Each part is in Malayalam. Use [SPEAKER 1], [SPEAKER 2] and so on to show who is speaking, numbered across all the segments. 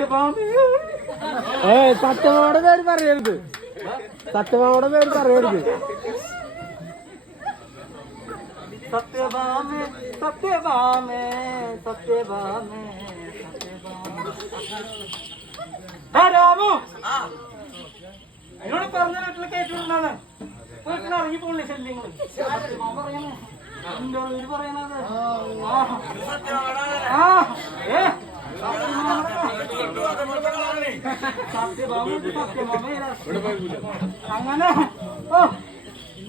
[SPEAKER 1] ഏ
[SPEAKER 2] സത്യമാവയുടെ പേര് പറയരുത്. സത്യമാവയുടെ പേര് പറയരുത്.
[SPEAKER 1] സത്യഭാമേ സത്യഭാമേ സത്യഭാമേ രാമു. അതിനോട് പറഞ്ഞ വീട്ടിൽ കേട്ടിട്ടുണ്ടാണ്. വീട്ടിൽ ഇറങ്ങി പോകണേ ശല്യങ്ങൾ
[SPEAKER 3] പറയണേ. പറയണത്.
[SPEAKER 1] ആ. ഏ അങ്ങനെ? ഓ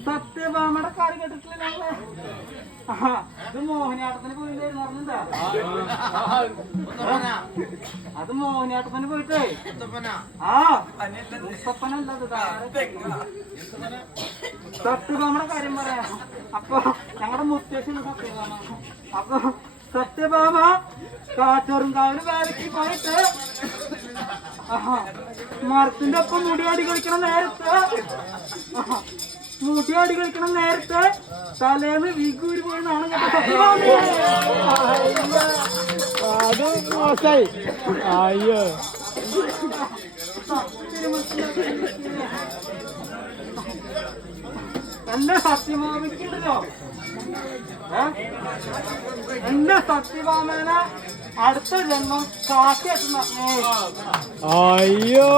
[SPEAKER 1] സത്യഭാമയുടെ കാര്യം കേട്ടിട്ടില്ല ഞങ്ങൾ? അത് മോഹിനിയാട്ടത്തിന് പോയിട്ടായിരുന്നു അറിഞ്ഞിട്ടാ അത് മോഹിനിയാട്ടത്തിന് പോയിട്ടേ. ആ മുത്തപ്പനല്ലത്. സത്യഭാമയുടെ കാര്യം പറയാ. അപ്പൊ ഞങ്ങളുടെ മുത്തശ്ശിന് സത്യഭാമ. അപ്പൊ സത്യഭാമ കാറ്റോറും കാച്ചോറുംകാവിന് വേലക്ക് പോയിട്ട് മരത്തിന്റെ ഒപ്പം മുടിയാടി കളിക്കണം നേരത്തെ. മുടിയാടി കളിക്കണം നേരത്തെ തലേന്ന് വീക്കൂര് പോയി നാണം.
[SPEAKER 2] അത് മോശായി അയ്യോ.
[SPEAKER 1] എന്നെ സത്യഭാമിക്കുണ്ടല്ലോ എന്നെ സത്യഭാമനെ അടുത്ത ജന്മം കാട്ടിയെത്തുന്ന
[SPEAKER 2] അയ്യോ.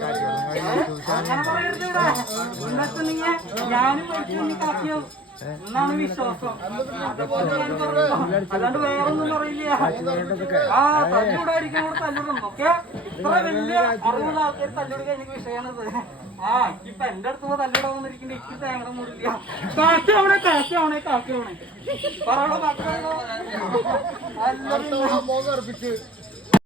[SPEAKER 1] അങ്ങനെ പറയരുത് ഞാനും കാട്ടിയോ എന്നാണ് വിശ്വാസം? അതുപോലെ അല്ലാണ്ട് വേറൊന്നും പറയില്ല. ആ തല്ലൂടായിരിക്കും കൂടെ തല്ലിടും ഓക്കെ? ഇത്ര വലിയ അറിവുള്ള ആൾക്കാർ തല്ലിടുക എനിക്ക് വിഷയമാണത്. ആ ഇപ്പൊ എന്റെ അടുത്ത് തല്ലിടാൻ വന്നിരിക്കുന്ന എനിക്ക് തേങ്ങ മൂടില്ല കാക്കി അവിടെ കാക്കി അവിടെ കാക്കി അവിടെ. പറയണോ കാക്കി അല്ല.